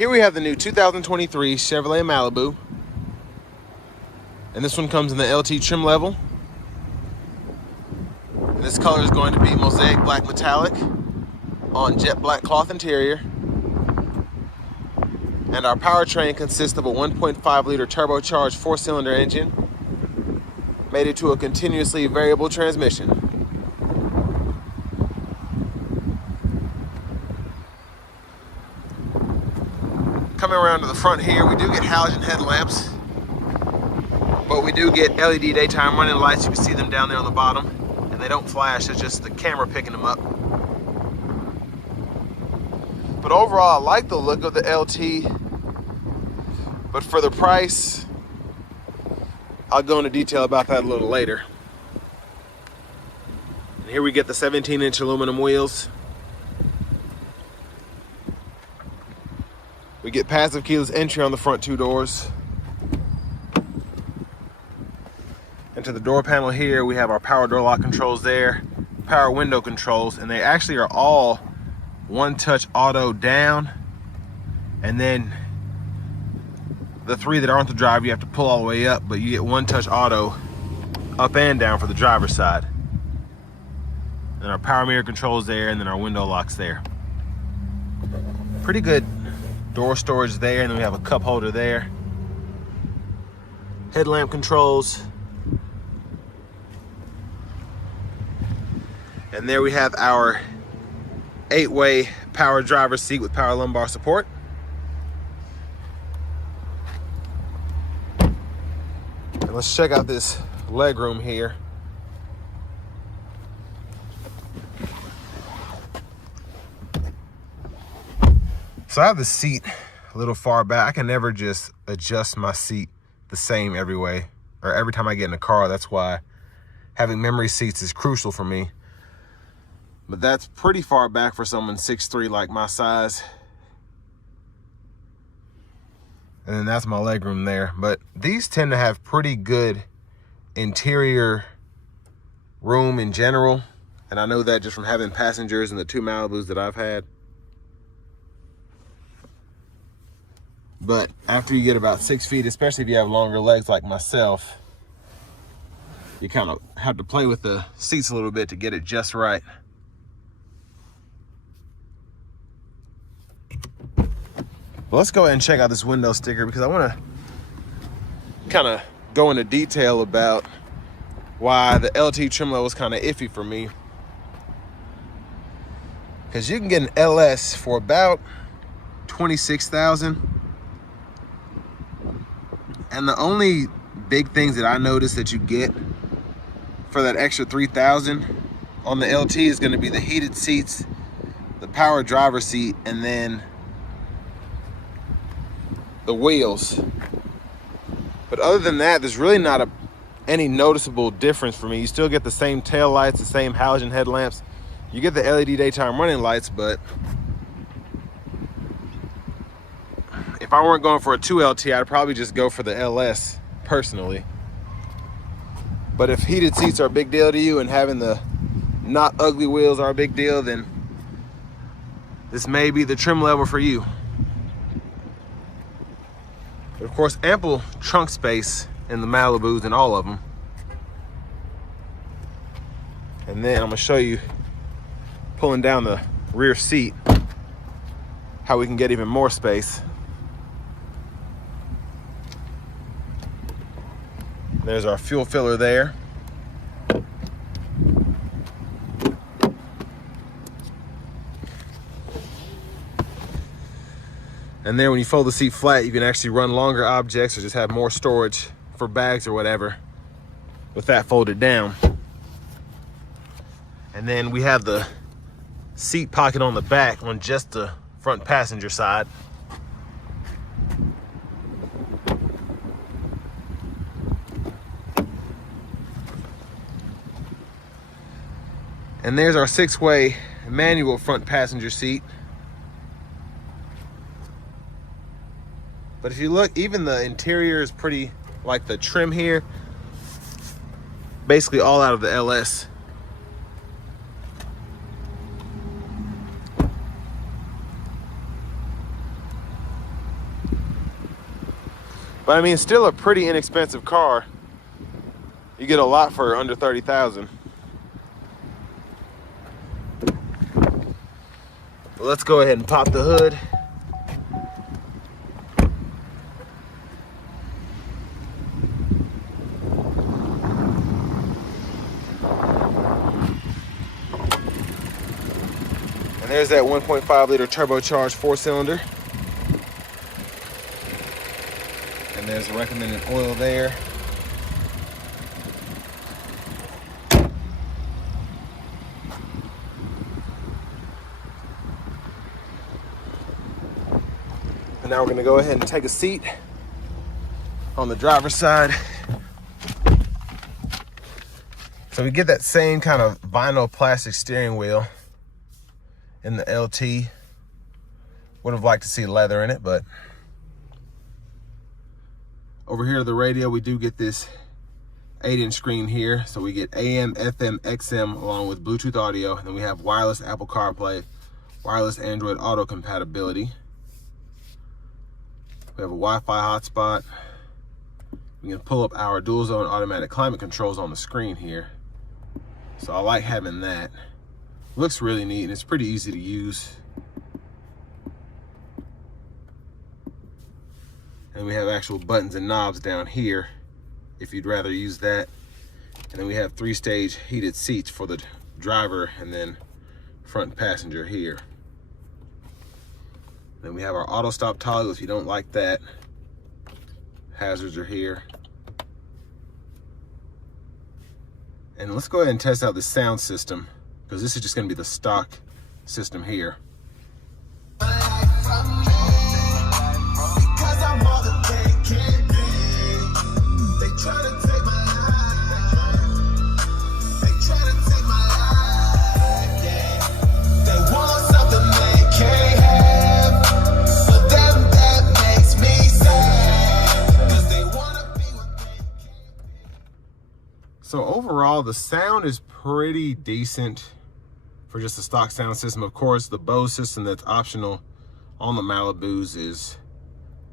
Here we have the new 2023 Chevrolet Malibu. And this one comes in the LT trim level. And this color is going to be mosaic black metallic on jet black cloth interior. And our powertrain consists of a 1.5 liter turbocharged 4-cylinder engine mated to a continuously variable transmission. Coming around to the front here, we do get halogen headlamps, but we do get LED daytime running lights. You can see them down there on the bottom, and they don't flash. It's just the camera picking them up. But overall, I like the look of the LT, but for the price, I'll go into detail about that a little later. And here we get the 17-inch aluminum wheels. We get passive keyless entry on the front two doors. And to the door panel here, we have our power door lock controls there, power window controls, and they actually are all one-touch auto down. And then the three that aren't the driver, you have to pull all the way up, but you get one-touch auto up and down for the driver's side. And our power mirror controls there, and then our window locks there. Pretty good door storage there, and then we have a cup holder there. Headlamp controls. And there we have our 8-way power driver's seat with power lumbar support. And let's check out this leg room here. So I have the seat a little far back. I can never just adjust my seat the same every way or every time I get in a car. That's why having memory seats is crucial for me. But that's pretty far back for someone 6'3" like my size. And then that's my legroom there. But these tend to have pretty good interior room in general. And I know that just from having passengers in the two Malibus that I've had. But after you get about 6 feet, especially if you have longer legs like myself, you kind of have to play with the seats a little bit to get it just right. Well, let's go ahead and check out this window sticker because I want to kind of go into detail about why the LT trim level is kind of iffy for me. Because you can get an LS for about $26,000. And the only big things that I noticed that you get for that extra $3,000 on the LT is going to be the heated seats, the power driver seat, and then the wheels. But other than that, there's really not any noticeable difference for me. You still get the same tail lights, the same halogen headlamps. You get the LED daytime running lights, but if I weren't going for a 2LT, I'd probably just go for the LS personally. But if heated seats are a big deal to you and having the not ugly wheels are a big deal, then this may be the trim level for you. But of course, ample trunk space in the Malibus and all of them. And then I'm gonna show you, pulling down the rear seat, how we can get even more space. There's our fuel filler there. And then when you fold the seat flat, you can actually run longer objects or just have more storage for bags or whatever with that folded down. And then we have the seat pocket on the back on just the front passenger side. And there's our 6-way manual front passenger seat. But if you look, even the interior is pretty, like the trim here, basically all out of the LS. But I mean, it's still a pretty inexpensive car. You get a lot for under 30,000. Well, let's go ahead and pop the hood. And there's that 1.5 liter turbocharged 4-cylinder. And there's the recommended oil there. And now we're gonna go ahead and take a seat on the driver's side. So we get that same kind of vinyl plastic steering wheel in the LT. Would have liked to see leather in it, but over here to the radio, we do get this 8-inch screen here. So we get AM, FM, XM along with Bluetooth audio. And then we have wireless Apple CarPlay, wireless Android Auto compatibility. We have a Wi-Fi hotspot. We can pull up our dual zone automatic climate controls on the screen here. So I like having that. Looks really neat and it's pretty easy to use. And we have actual buttons and knobs down here if you'd rather use that. And then we have 3-stage heated seats for the driver and then front passenger here. Then we have our auto stop toggle if you don't like that. Hazards are here. And let's go ahead and test out the sound system, because this is just going to be the stock system here. So overall, the sound is pretty decent for just a stock sound system. Of course, the Bose system that's optional on the Malibus is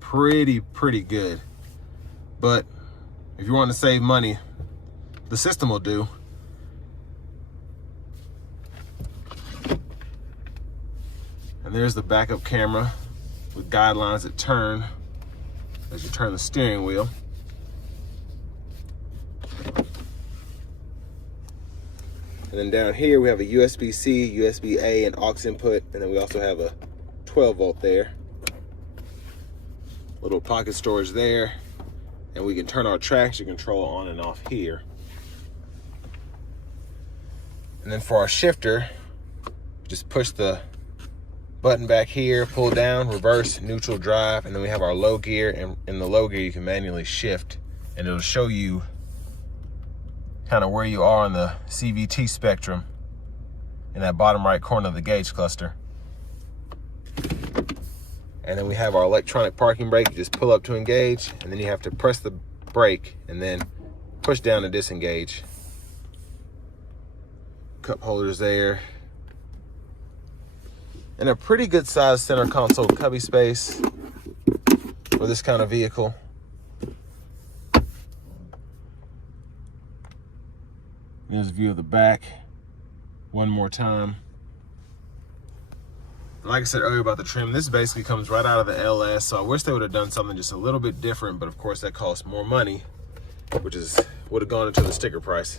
pretty good. But if you want to save money, the system will do. And there's the backup camera with guidelines that turn as you turn the steering wheel. And then down here we have a USB-C, USB-A, and aux input, and then we also have a 12-volt there. Little pocket storage there, and we can turn our traction control on and off here. And then for our shifter, just push the button back here, pull down, reverse, neutral, drive, and then we have our low gear, and in the low gear you can manually shift, and it'll show you kind of where you are on the CVT spectrum in that bottom right corner of the gauge cluster. And then we have our electronic parking brake. You just pull up to engage, and then you have to press the brake and then push down to disengage. Cup holders there. And a pretty good sized center console cubby space for this kind of vehicle. There's a view of the back one more time. Like I said earlier about the trim, this basically comes right out of the LS, so I wish they would have done something just a little bit different, but of course that costs more money, which is would have gone into the sticker price.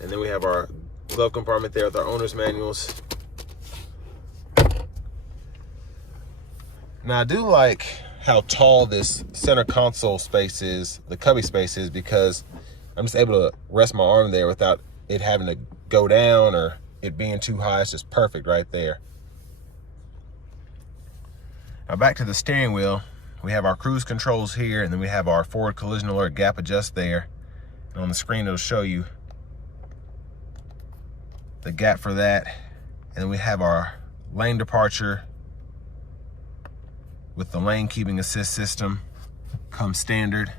And then we have our glove compartment there with our owner's manuals. Now I do like how tall this center console space is, the cubby space is, because I'm just able to rest my arm there without it having to go down or it being too high. It's just perfect right there. Now back to the steering wheel. We have our cruise controls here, and then we have our forward collision alert gap adjust there. And on the screen it'll show you the gap for that. And then we have our lane departure with the lane keeping assist system, comes standard.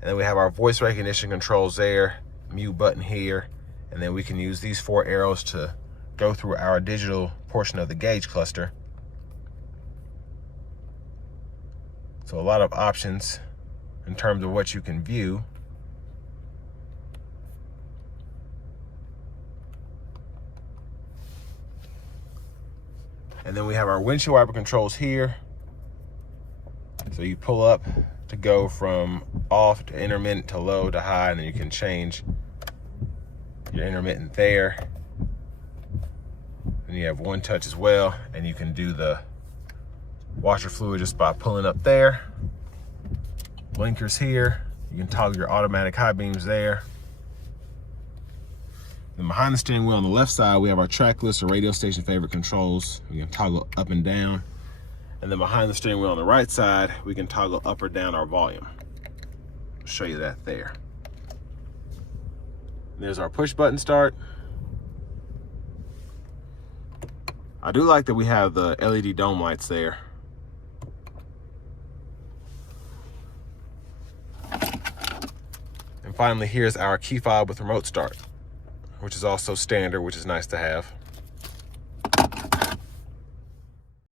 And then we have our voice recognition controls there, mute button here, and then we can use these 4 arrows to go through our digital portion of the gauge cluster. So a lot of options in terms of what you can view. And then we have our windshield wiper controls here. So you pull up to go from off to intermittent to low to high, and then you can change your intermittent there. And you have one touch as well, and you can do the washer fluid just by pulling up there. Blinkers here. You can toggle your automatic high beams there. Then behind the steering wheel on the left side, we have our track list or radio station favorite controls. We can toggle up and down. And then behind the steering wheel on the right side, we can toggle up or down our volume. I'll show you that there. There's our push button start. I do like that we have the LED dome lights there. And finally, here's our key fob with remote start, which is also standard, which is nice to have.